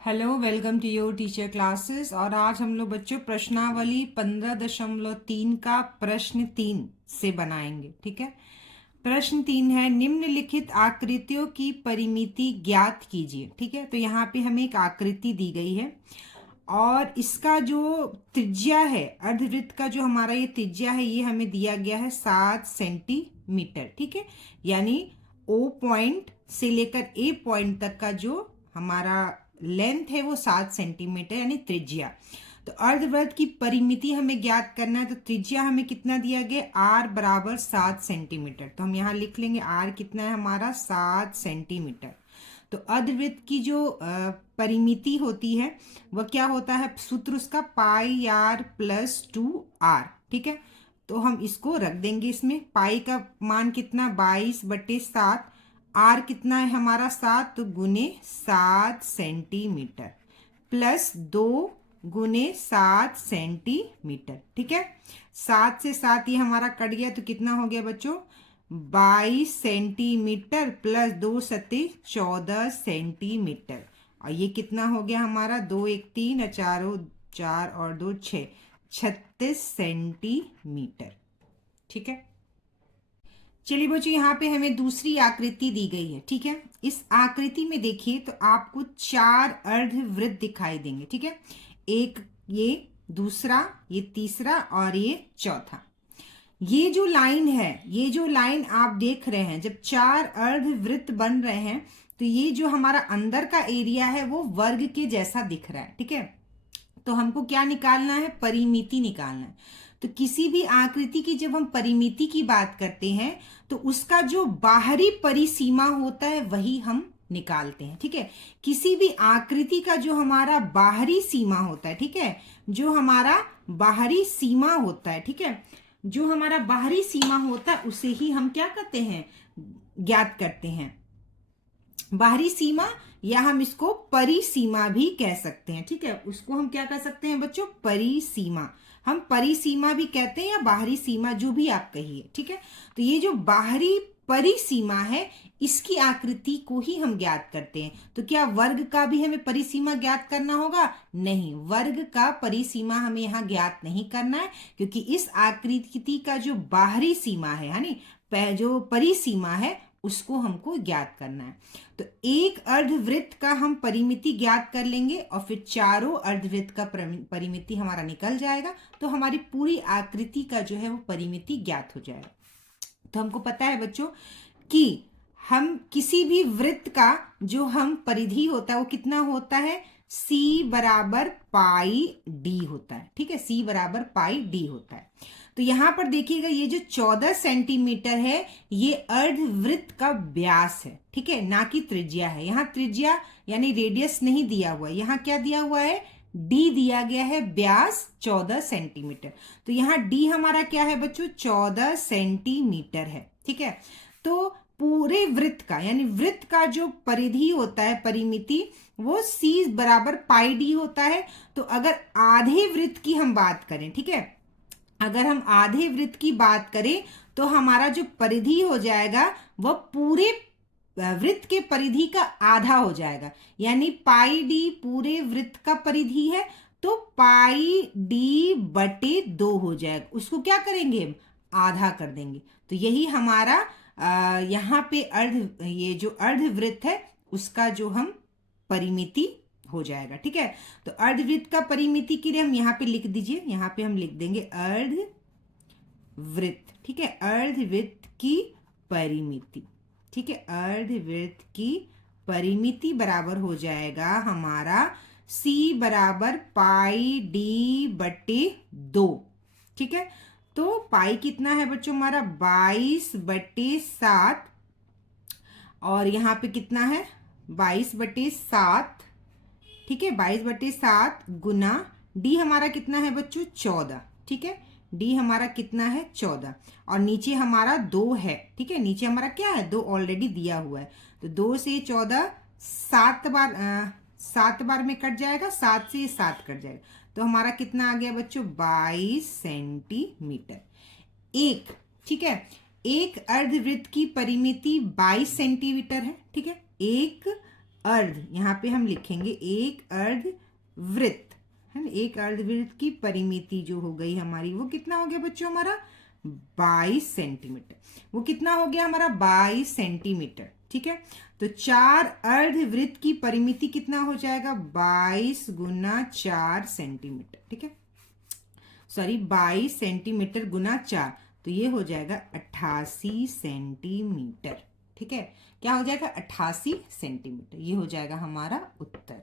Hello, welcome to your teacher classes. और आज हम लोग बच्चों प्रश्नावली 15.3 का प्रश्न 3 से बनाएंगे। ठीक है। प्रश्न 3 है, निम्नलिखित आकृतियों की परिमिति ज्ञात कीजिए। ठीक है। तो यहाँ पे हमें एक आकृति दी गई है और इसका जो त्रिज्या है, अर्धवृत्त का जो हमारा ये त्रिज्या है, ये हमें दिया गया है 7 सेंटीमीटर। ठीक है। यानी O पॉइंट से लेकर A पॉइंट तक का जो हमारा लेंथ है वो 7 सेंटीमीटर यानी त्रिज्या। तो अर्धवृत्त की परिमिति हमें ज्ञात करना है। तो त्रिज्या हमें कितना दिया गया, R बराबर 7 सेंटीमीटर। तो हम यहाँ लिख लेंगे R कितना है हमारा 7 सेंटीमीटर। तो अर्धवृत्त की जो परिमिति होती है वह क्या होता है, सूत्र उसका पाई आर प्लस 2R। ठीक है। तो हम इसको रख देंगे इसमें। पाई का मान कितना 22/7, आर कितना है हमारा 7, तो गुने 7 सेंटीमीटर प्लस 2 गुने 7 सेंटीमीटर। ठीक है। 7 से 7 ये हमारा कट गया तो कितना हो गया बच्चों, 22 सेंटीमीटर प्लस 2 सत्ते 14 सेंटीमीटर। और ये कितना हो गया हमारा, 2 1 3 और 4 और 2 6, 36 सेंटीमीटर। ठीक है। चलिए बच्चों, यहाँ पे हमें दूसरी आकृति दी गई है। ठीक है। इस आकृति में देखिए तो आपको 4 अर्धवृत्त दिखाई देंगे। ठीक है। एक ये, दूसरा, ये तीसरा और ये चौथा। ये जो लाइन है, ये जो लाइन आप देख रहे हैं, जब 4 अर्धवृत्त बन रहे हैं तो ये जो हमारा अंदर का एरिया है वो वर्ग के जैसा दिख रहा है। ठीक है। तो हमको क्या निकालना है, परिमिति निकालना है। तो किसी भी आकृति की जब हम परिमिति की बात करते हैं तो उसका जो बाहरी परिसीमा होता है वही हम निकालते हैं। ठीक है। किसी भी आकृति का जो हमारा बाहरी सीमा होता है, ठीक है, जो हमारा बाहरी सीमा होता है, ठीक है, जो हमारा बाहरी सीमा होता है उसे ही हम क्या करते हैं, ज्ञात करते हैं, बाहरी सीमा, या हम इसको परिसीमा भी कह सकते हैं। ठीक है। उसको हम क्या कह सकते हैं बच्चों, परिसीमा। हम परिसीमा भी कहते हैं या बाहरी सीमा, जो भी आप कहिए। ठीक है। तो ये जो बाहरी परिसीमा है इसकी आकृति को ही हम ज्ञात करते हैं। तो क्या वर्ग का भी हमें परिसीमा ज्ञात करना होगा? नहीं, वर्ग का परिसीमा हमें यहाँ ज्ञात नहीं करना है, क्योंकि इस आकृति का जो बाहरी सीमा है, यानी जो परिसीमा है, उसको हमको ज्ञात करना है। तो एक अर्धवृत्त का हम परिमिति ज्ञात कर लेंगे और फिर चारों अर्धवृत्त का परिमिति हमारा निकल जाएगा, तो हमारी पूरी आकृति का जो है वो परिमिति ज्ञात हो जाएगा। तो हमको पता है बच्चों कि हम किसी भी वृत्त का जो हम परिधि होता है वो कितना होता है, C बराबर पाई डी होता है। ठीक है। C बराबर पाई डी होता है। तो यहां पर देखिएगा ये जो 14 सेंटीमीटर है ये अर्धवृत्त का व्यास है। ठीक है, ना कि त्रिज्या है। यहाँ त्रिज्या यानी रेडियस नहीं दिया हुआ है, यहाँ क्या दिया हुआ है, डी दिया गया है, व्यास 14 सेंटीमीटर। तो यहाँ डी हमारा क्या है बच्चों, 14 सेंटीमीटर है। ठीक है। तो पूरे वृत्त का यानी वृत्त का जो परिधि होता है, परिमिति, वो C बराबर पाई डी होता है। तो अगर आधे वृत्त की हम बात करें, ठीक है, अगर हम आधे वृत्त की बात करें तो हमारा जो परिधि हो जाएगा वह पूरे वृत्त के परिधि का आधा हो जाएगा, यानी पाई डी पूरे वृत्त का परिधि है, तो पाई डी बटे 2 हो जाएगा। उसको क्या करेंगे, हम आधा कर देंगे। तो यही हमारा यहाँ पे ये जो अर्धवृत्त है उसका जो हम परिमिति हो जाएगा। ठीक है। तो अर्धवृत्त का परिमिति के लिए हम यहाँ पे लिख दीजिए, यहाँ पे हम लिख देंगे अर्धवृत्त। ठीक है। अर्धवृत्त की परिमिति, ठीक है, अर्धवृत्त की परिमिति बराबर हो जाएगा हमारा C बराबर पाई डी बटे 2। ठीक है। तो पाई कितना है बच्चों हमारा 22/7, और यहाँ पे कितना है 22/7। ठीक है, 22/7 गुना डी हमारा कितना है बच्चों 14। ठीक है, डी हमारा कितना है 14, और नीचे हमारा 2 है। ठीक है, नीचे हमारा क्या है 2 ऑलरेडी दिया हुआ है। तो 2 से 14 7 बार में कट जाएगा, 7 से 7 कट जाएगा, तो हमारा कितना आ गया बच्चों 22 सेंटीमीटर एक। ठीक है। एक अर्धवृत्त की परिमिति 22 सेंटीमीटर है। ठीक है, एक अर्ध, यहाँ पे हम लिखेंगे एक अर्ध वृत्त, है ना। एक अर्ध वृत्त की परिमिति जो हो गई हमारी, वो कितना हो गया बच्चों हमारा 22 सेंटीमीटर। वो कितना हो गया हमारा 22 सेंटीमीटर, ठीक है। तो 4 अर्ध वृत्त की परिमिति कितना हो जाएगा 22 गुना 4 सेंटीमीटर, ठीक है। सॉरी 22 सेंटीमीटर गुना 4, तो ये हो जाएगा 88 सेंटीमीटर, ठीक है। क्या हो जाएगा 88 सेंटीमीटर, ये हो जाएगा हमारा उत्तर।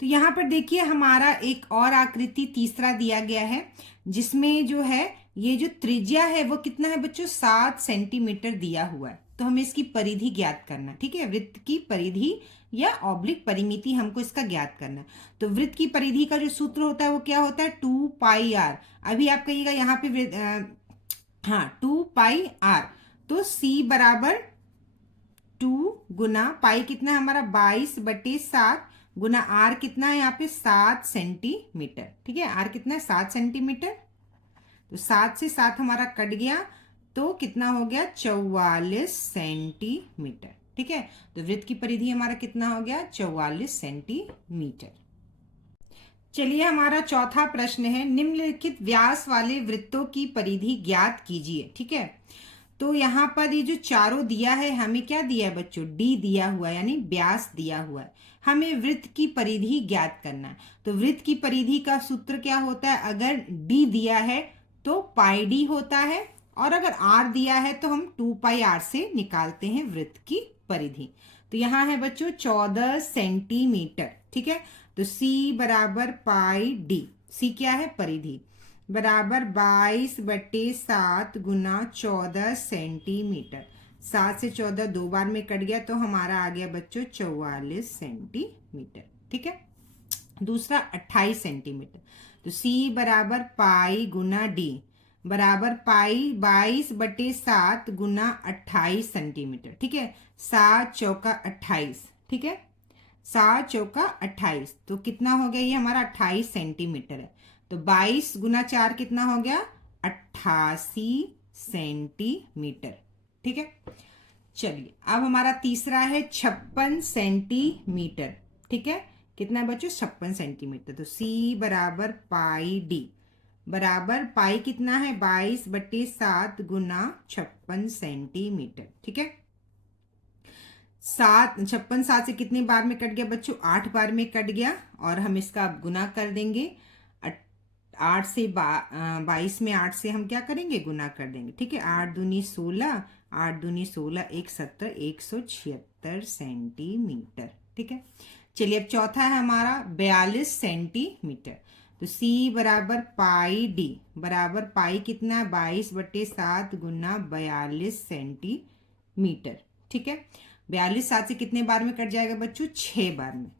तो यहाँ पर देखिए हमारा एक और आकृति तीसरा दिया गया है, जिसमें जो है ये जो त्रिज्या है वो कितना है बच्चों 7 सेंटीमीटर दिया हुआ है। तो हमें इसकी परिधि ज्ञात करना, ठीक है। वृत्त की परिधि या ऑब्लिक परिमिति हमको इसका ज्ञात करना। तो वृत्त की परिधि का जो सूत्र होता है वो क्या होता है 2 पाई आर। अभी आप कहिएगा यहाँ पे हाँ 2 पाई आर, तो C बराबर 2 गुना पाई कितना है हमारा 22/7 गुना आर कितना है यहाँ पे 7 सेंटीमीटर, ठीक है। आर कितना है 7 सेंटीमीटर, तो 7 से 7 हमारा कट गया, तो कितना हो गया 44 सेंटीमीटर, ठीक है। तो वृत्त की परिधि हमारा कितना हो गया 44 सेंटीमीटर। चलिए हमारा चौथा प्रश्न है, निम्नलिखित व्यास वाले वृत्तों की परिधि ज्ञात कीजिए, ठीक है। तो यहाँ पर ये जो चारों दिया है, हमें क्या दिया है बच्चों डी दिया हुआ है, यानी व्यास दिया हुआ है। हमें वृत्त की परिधि ज्ञात करना है। तो वृत्त की परिधि का सूत्र क्या होता है, अगर डी दिया है तो पाई डी होता है, और अगर आर दिया है तो हम 2 पाई आर से निकालते हैं वृत्त की परिधि। तो यहाँ है बच्चों 14 सेंटीमीटर, ठीक है। तो C बराबर पाई डी, C क्या है परिधि, बराबर 22/7 गुना 14 सेंटीमीटर। 7 से 14 दो बार में कट गया, तो हमारा आ गया बच्चों 44 सेंटीमीटर, ठीक है। दूसरा 28 सेंटीमीटर, तो C बराबर पाई गुना डी बराबर पाई 22/7 गुना 28 सेंटीमीटर, ठीक है। 7 चौका 28, ठीक है। 7 चौका 28, तो कितना हो गया ये हमारा 28 सेंटीमीटर है। तो 22 गुना 4 कितना हो गया 88 सेंटीमीटर, ठीक है। चलिए अब हमारा तीसरा है 56 सेंटीमीटर, ठीक है। कितना बच्चों 56 सेंटीमीटर। तो C बराबर पाई डी बराबर पाई कितना है 22/7 गुना 56 सेंटीमीटर, ठीक है। 56 7 से कितने बार में कट गया बच्चों 8 बार में कट गया, और हम इसका अब गुना कर देंगे। 8 से 22 में 8 से हम क्या करेंगे गुना कर देंगे, ठीक है। 8 दूनी 16, 8 दूनी 16, 1 70, 176 सेंटीमीटर, ठीक है। चलिए अब चौथा है हमारा 42 सेंटीमीटर। तो C बराबर पाई डी बराबर पाई कितना 22/7 गुना 42 सेंटीमीटर, ठीक है। 42 7 से कितने बार में कट जाएगा बच्चों 6 बार में,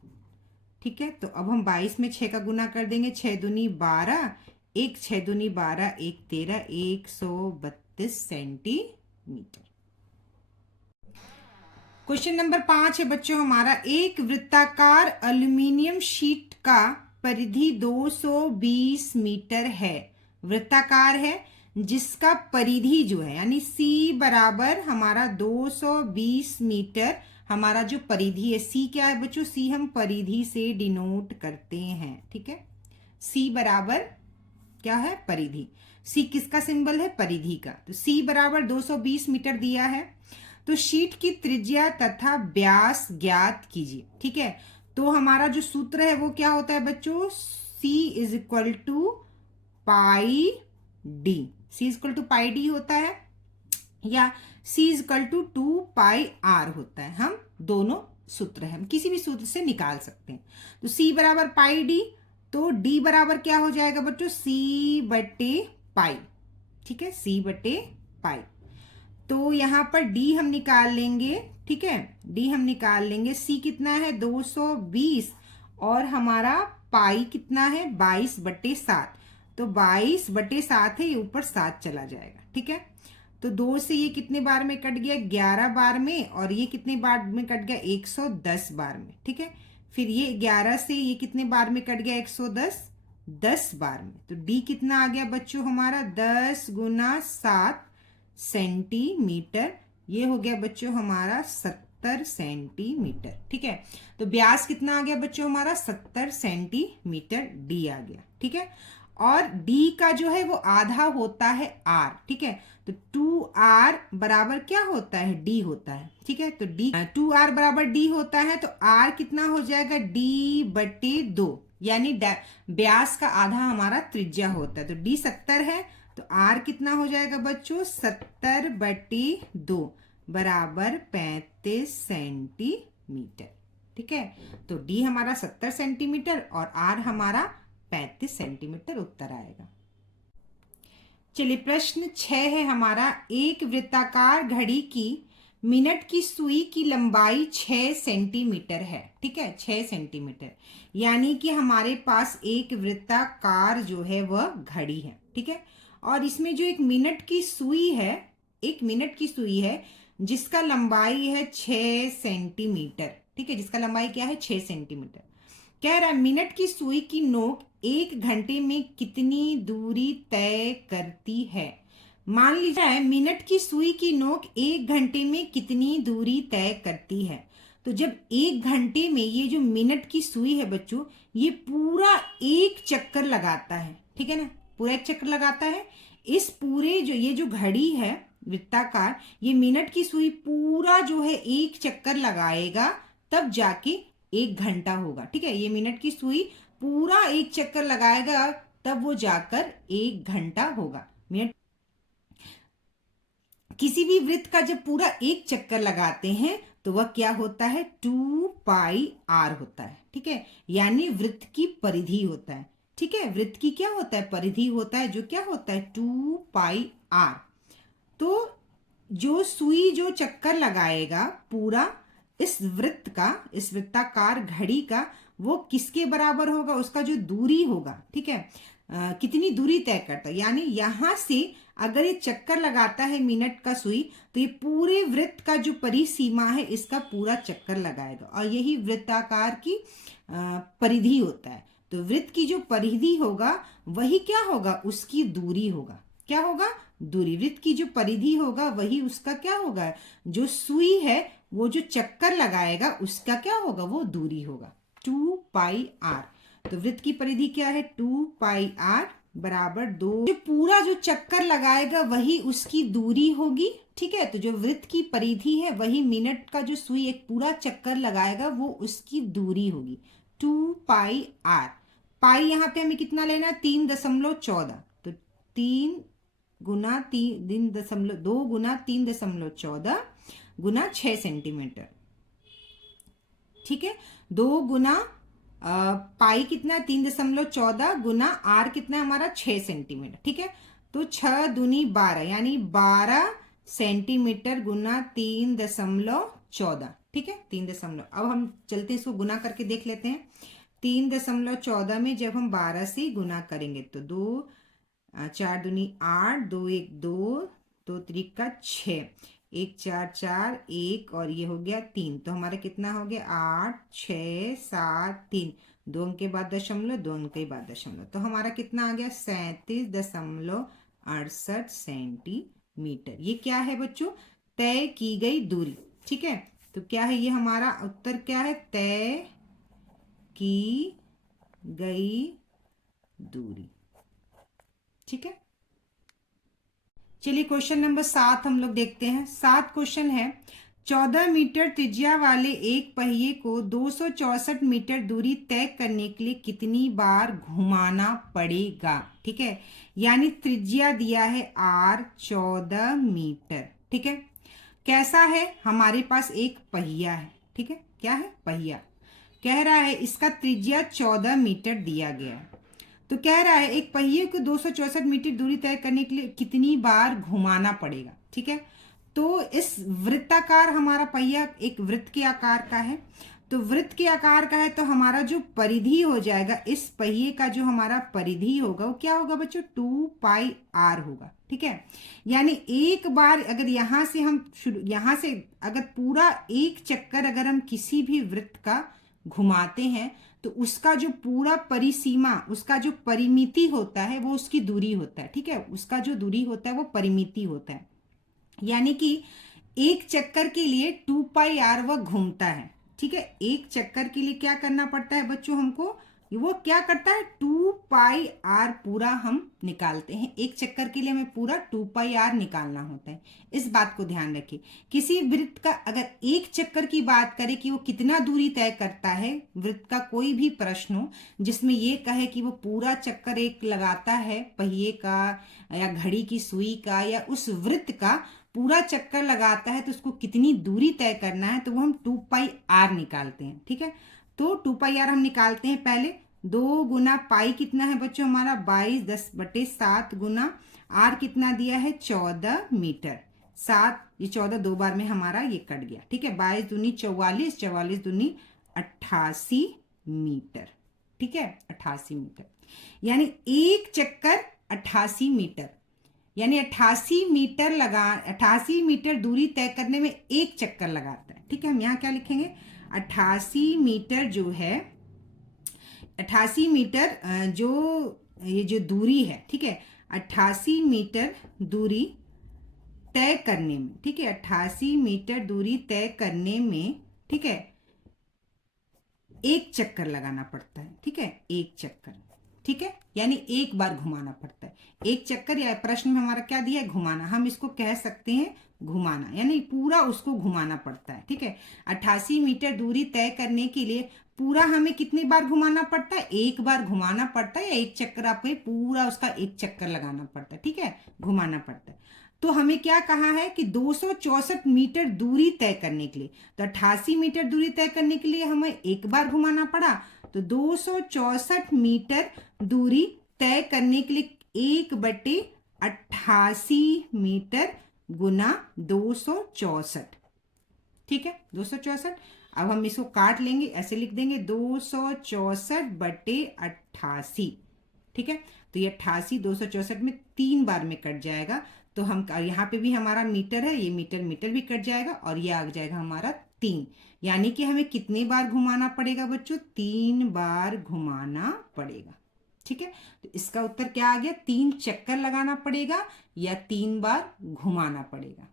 ठीक है। तो अब हम 22 में 6 का गुना कर देंगे। 6 दूनी 12, 1 6 दूनी 12, 1 13, 132 सेंटीमीटर। क्वेश्चन नंबर 5 है बच्चों हमारा, एक वृत्ताकार एल्यूमिनियम शीट का परिधि 220 मीटर है। वृत्ताकार है जिसका परिधि जो है यानी C बराबर हमारा 220 मीटर हमारा जो परिधि है। C क्या है बच्चों, C हम परिधि से डिनोट करते हैं, ठीक है। C बराबर क्या है परिधि, C किसका सिंबल है परिधि का। तो C बराबर 220 मीटर दिया है। तो शीट की त्रिज्या तथा व्यास ज्ञात कीजिए, ठीक है। तो हमारा जो सूत्र है वो क्या होता है बच्चों, C is equal to pi D. C is equal to pi D होता है, या C is equal to 2 pi R होता है। हम दोनों सूत्र है, हम किसी भी सूत्र से निकाल सकते हैं। तो C बराबर पाई डी, तो D बराबर क्या हो जाएगा बच्चों C/पाई, ठीक है। C/पाई, तो यहाँ पर D हम निकाल लेंगे, ठीक है। D हम निकाल लेंगे। C कितना है 220 और हमारा पाई कितना है 22/7, तो 22/7 है, ये ऊपर 7 चला जाएगा, ठीक है। तो 2 से ये कितने बार में कट गया 11 बार में, और ये कितने बार में कट गया 110 बार में, ठीक है। फिर ये 11 से ये कितने बार में कट गया 110 10 बार में। तो D कितना आ गया बच्चों हमारा 10 गुना 7 सेंटीमीटर, ये हो गया बच्चों हमारा 70 सेंटीमीटर। ठीक है, तो व्यास कितना आ गया बच्चों हमारा 70 सेंटीमीटर डी आ गया। ठीक है, और डी का जो है वो आधा होता है आर। ठीक है, तो 2r बराबर क्या होता है, डी होता है। ठीक है, तो डी 2r बराबर डी होता है, तो r कितना हो जाएगा, d/2, यानी व्यास का आधा हमारा त्रिज्या होता है। तो d 70 है, तो r कितना हो जाएगा बच्चों, 70/2 बराबर 35 सेंटीमीटर। ठीक है, तो d हमारा 70 सेंटीमीटर और r हमारा 35 सेंटीमीटर उत्तर आएगा। चलिए प्रश्न 6 है हमारा, एक वृत्ताकार घड़ी की मिनट की सुई की लंबाई 6 सेंटीमीटर है। ठीक है, 6 सेंटीमीटर, यानी कि हमारे पास एक वृत्ताकार जो है वह घड़ी है। ठीक है, और इसमें जो एक मिनट की सुई है, एक मिनट की सुई है जिसका लंबाई है 6 सेंटीमीटर। ठीक है, जिसका लंबाई क्या है, 6 सेंटीमीटर। कह रहा है मिनट की सुई की नोक 1 घंटे में कितनी दूरी तय करती है। मान लीजिए मिनट की सुई की नोक 1 घंटे में कितनी दूरी तय करती है। तो जब 1 घंटे में ये जो मिनट की सुई है बच्चों, ये पूरा एक चक्कर लगाता है। ठीक है ना, पूरा एक चक्कर लगाता है। इस पूरे जो ये जो घड़ी है वृत्ताकार, ये मिनट की सुई पूरा जो है एक चक्कर लगाएगा, तब जाके 1 घंटा होगा। ठीक है, ये मिनट की सुई पूरा एक चक्कर लगाएगा, तब वो जाकर 1 घंटा होगा। मिनट किसी भी वृत्त का जब पूरा एक चक्कर लगाते हैं तो वह क्या होता है, 2πr होता है। ठीक है, यानी वृत्त की परिधि होता है। ठीक है, वृत्त की क्या होता है, परिधि होता है, जो क्या होता है 2πr। तो जो सुई जो चक्कर लगाएगा पूरा इस वृत्त का, इस वृत्ताकार घड़ी का, वो किसके बराबर होगा, उसका जो दूरी होगा। ठीक है, कितनी दूरी तय करता है, यानी यहां से अगर ये चक्कर लगाता है मिनट का सुई, तो ये पूरे वृत्त का जो परिसीमा है इसका पूरा चक्कर लगाएगा, और यही वृत्ताकार की परिधि होता है। तो वृत्त की जो परिधि होगा वही क्या होगा, उसकी दूरी होगा। क्या होगा, दूरी। वृत्त की जो परिधि होगा वही उसका क्या होगा, जो सुई है वो जो चक्कर लगाएगा उसका क्या होगा, वो दूरी होगा, 2πr। तो वृत्त की परिधि क्या है, 2πr बराबर 2। जो पूरा जो चक्कर लगाएगा वही उसकी दूरी होगी। ठीक है, तो जो वृत्त की परिधि है वही मिनट का जो सुई एक पूरा चक्कर लगाएगा वो उसकी दूरी होगी, 2πr। पाई यहाँ पे हमें कितना लेना है, 3.14। तो 3 गुना 2 गुना 3.14 गुना 6 सेंटीमीटर। ठीक है, 2 गुना पाई कितना है 3.14 गुना आर कितना है हमारा 6 सेंटीमीटर। ठीक है, तो 6 दूनी 12, यानी 12 सेंटीमीटर गुना 3.14। ठीक है, 3 अब हम चलते हैं इसको गुना करके देख लेते हैं। 3.14 में जब हम 12 से गुना करेंगे तो 2 4 दूनी 8, 2 1 2, 2 3 6, 1 4 4, 1 और ये हो गया 3। तो हमारा कितना हो गया, 8 6 7 3, 2 अंक के बाद दशमलव, 2 अंक के बाद दशमलव। तो हमारा कितना आ गया, 37.68 सेंटीमीटर। ये क्या है बच्चों, तय की गई दूरी। ठीक है, तो क्या है ये हमारा उत्तर, क्या है, तय की गई दूरी। ठीक है, चलिए क्वेश्चन नंबर 7 हम लोग देखते हैं। 7 क्वेश्चन है, 14 मीटर त्रिज्या वाले एक पहिए को 264 मीटर दूरी तय करने के लिए कितनी बार घुमाना पड़ेगा। ठीक है, यानी त्रिज्या दिया है r 14 मीटर। ठीक है, कैसा है, हमारे पास एक पहिया है। ठीक है, क्या है, पहिया। कह रहा है इसका त्रिज्या 14 मीटर दिया गया है। तो कह रहा है एक पहिए को 264 मीटर दूरी तय करने के लिए कितनी बार घुमाना पड़ेगा। ठीक है, तो इस वृत्ताकार हमारा पहिया एक वृत्त के आकार का है। तो वृत्त के आकार का है तो हमारा जो परिधि हो जाएगा, इस पहिए का जो हमारा परिधि होगा वो क्या होगा बच्चों, 2πr होगा। ठीक है, यानी एक बार अगर यहाँ से हम यहाँ से अगर पूरा एक चक्कर अगर हम किसी भी वृत्त का घुमाते हैं तो उसका जो पूरा परिसीमा, उसका जो परिमिति होता है वो उसकी दूरी होता है। ठीक है, उसका जो दूरी होता है वो परिमिति होता है। यानी कि एक चक्कर के लिए 2πr वह घूमता है, ठीक है। एक चक्कर के लिए क्या करना पड़ता है बच्चों हमको, वो क्या करता है 2πr पूरा हम निकालते हैं। एक चक्कर के लिए हमें पूरा 2πr निकालना होता है, इस बात को ध्यान रखिए। किसी वृत्त का अगर एक चक्कर की बात करें कि वो कितना दूरी तय करता है, वृत्त का कोई भी प्रश्न हो जिसमें ये कहे कि वो पूरा चक्कर एक लगाता है पहिए का या घड़ी की सुई का या उस वृत्त का पूरा चक्कर लगाता है, तो उसको कितनी दूरी तय करना है, तो वो हम 2πr निकालते हैं, ठीक है। तो 2πr हम निकालते हैं पहले। 2 गुना पाई कितना है बच्चों हमारा 22, 10/7 गुना आर कितना दिया है 14 मीटर। 7 ये 14 दो बार में हमारा ये कट गया, ठीक है। 22 दूनी 44, 44 दूनी 88 मीटर, ठीक है। 88 मीटर यानी एक चक्कर 88 मीटर, यानी 88 मीटर 88 मीटर दूरी तय करने में एक चक्कर लगाता है, ठीक है। हम यहाँ क्या लिखेंगे 88 मीटर जो है 88 मीटर जो ये जो दूरी है, ठीक है। 88 मीटर दूरी तय करने में, ठीक है। 88 मीटर दूरी तय करने में, ठीक है, एक चक्कर लगाना पड़ता है, ठीक है। एक चक्कर, ठीक है, यानी एक बार घुमाना पड़ता है। एक चक्कर या प्रश्न में हमारा क्या दिया है घुमाना, हम इसको कह सकते हैं घुमाना, यानी पूरा उसको घुमाना पड़ता है, ठीक है। 88 मीटर दूरी तय करने के लिए पूरा हमें कितनी बार घुमाना पड़ता है, एक बार घुमाना पड़ता है, या एक चक्कर आपको पूरा उसका एक चक्कर लगाना पड़ता है, ठीक है, घुमाना पड़ता है। तो हमें क्या कहा है कि 264 मीटर दूरी तय करने के लिए, तो 88 मीटर दूरी तय करने के लिए हमें एक बार घुमाना पड़ा, तो 264 मीटर दूरी तय करने के लिए 1/88 मीटर गुना 264, ठीक है। 264 अब हम इसको काट लेंगे, ऐसे लिख देंगे 264/88, ठीक है। तो ये 88 264 में 3 बार में कट जाएगा, तो हम यहाँ पे भी हमारा मीटर है, ये मीटर मीटर भी कट जाएगा और ये आ जाएगा हमारा 3, यानी कि हमें कितने बार घुमाना पड़ेगा बच्चों 3 बार घुमाना पड़ेगा, ठीक है। तो इसका उत्तर क्या आ गया 3 चक्कर लगाना पड़ेगा या 3 बार घुमाना पड़ेगा।